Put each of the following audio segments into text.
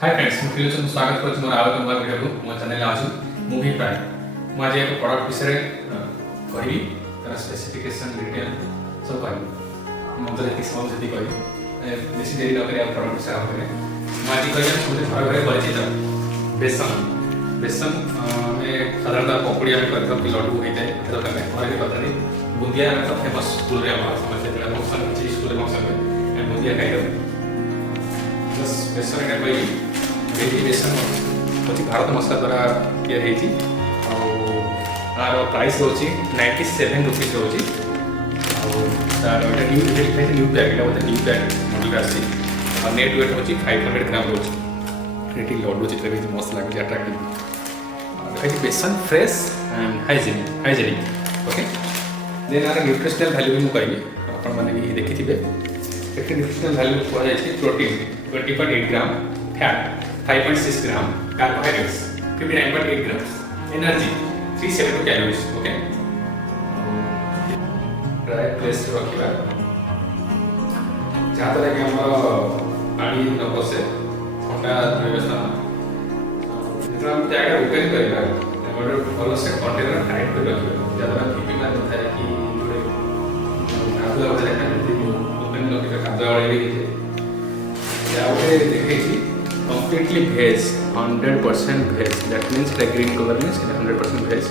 hi friends ମୁଁ ଫିଲୁଚନ ସ୍ୱାଗତ କରୁଛି ମୋର ଆଉ ଏକ ନୂଆ ଭିଡ଼ିଓକୁ ମୋ ଚ୍ୟାନେଲରେ ଆସୁ ମୁଭି ପ୍ରାୟ ମୁଁ ଆଜି ଏକ ପ୍ରଡ଼କ୍ଟ ବିଷୟରେ କହିବି ତାର ସ୍ପେସିଫିକେସନ୍ ଡିଟେଲ୍ ସବୁ କହିବି ମୁଁ ତ ଯେତିକି ସମୟ ସେତିକି କହିବି ବେଶୀ ଡେରି ନ କରି ଆଉ ପ୍ରଡ଼କ୍ଟ ବିଷୟରେ ଆରମ୍ଭ କରିବା ମୁଁ ଆଜି କହିବି ସମସ୍ତେ ଘରେ ଘରେ ପରିଚିତ ବେସନ ବେସନ ଆମେ ସାଧାରଣତଃ ପକୁଡ଼ି ଆମେ କରିଥାଉ କି ଲଡ଼ୁ ହୋଇଥାଏ ଏଥିରେ ଆମେ ଘରେ କରିଥାନ୍ତି ବୁନ୍ଦିଆ ଆମେ ତ ଫେମସ୍ ସ୍କୁଲରେ ଆମର ସମସ୍ତେ ଯେତେବେଳେ ଫଙ୍କସନ୍ କିଛି ସ୍କୁଲରେ ଫଙ୍କସନ୍ ହୁଏ ଆମେ ବୁନ୍ଦିଆ ଖାଇଥାଉ ବେସନ ଏଇଟା କହିବି बेबी बेसन हूँ भारत मसला द्वारा या प्राइस रोचे 97 रुपीज रोचे तार न्यू न्यू पैक मतलब न्यू पैक मॉडल आसी नेट वेट हूँ 500 ग्राम रोचे ये लड्डू चित्र मस्त लगे अट्राक्टिव देखिए besan fresh and hygienic okay then our nutritional value भी मुझे आपण मैंने भी देखी थे न्यूट्रिशनल वैल्यू कहुई protein 20.8 gram fat 5.6 gram carbohydrates 59.8 grams energy 372 calories okay dry place रखिबा जहाँ तरह कि हमर पानी न बसे ठंडा व्यवस्था जेतना हम जगह ओपन करबा हमर भलो से कंटेनर टाइट कर रखिबा ज्यादा पीपी मान नଥାଏ कि जोड़े कादुआ वाला खाली ओपन रखिबा कादुआ वाला भी जाओगे देखिए completely veg 100% veg that means the green color means 100% veg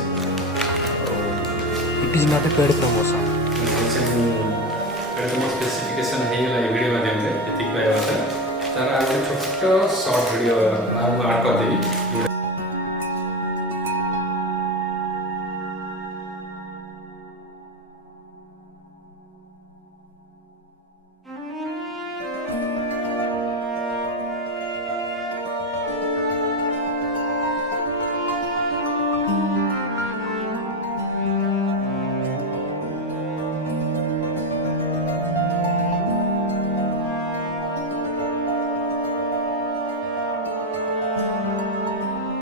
it is not a paid promotion specification है ये वीडियो माध्यम से ये कहवा था तार आगे छोट शॉर्ट वीडियो मैं ऐड कर देवी